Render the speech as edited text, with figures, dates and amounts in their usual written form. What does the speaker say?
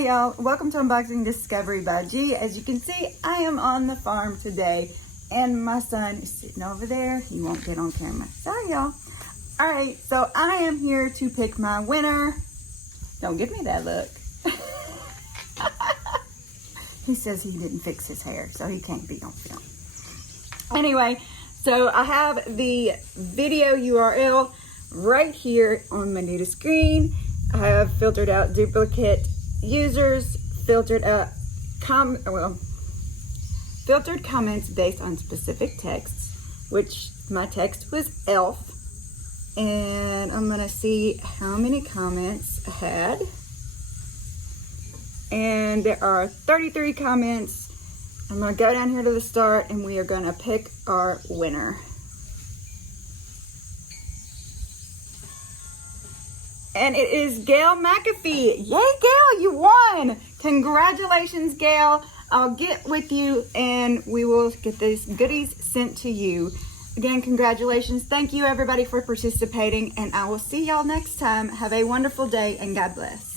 Hey y'all, welcome to Unboxing Discovery by G. As you can see, I am on the farm today and my son is sitting over there. He won't get on camera. Sorry y'all. Alright, so I am here to pick my winner. Don't give me that look. He says he didn't fix his hair, so he can't be on film. Anyway, so I have the video URL right here on my new screen. I have filtered out duplicate users, filtered comments based on specific texts, which my text was elf, and I'm gonna see how many comments I had, and there are 33 comments. I'm gonna go down here to the start and we are gonna pick our winner. And it is Gail McAfee. Yay, Gail, you won. Congratulations, Gail. I'll get with you and we will get these goodies sent to you. Again, congratulations. Thank you, everybody, for participating, and I will see y'all next time. Have a wonderful day and God bless.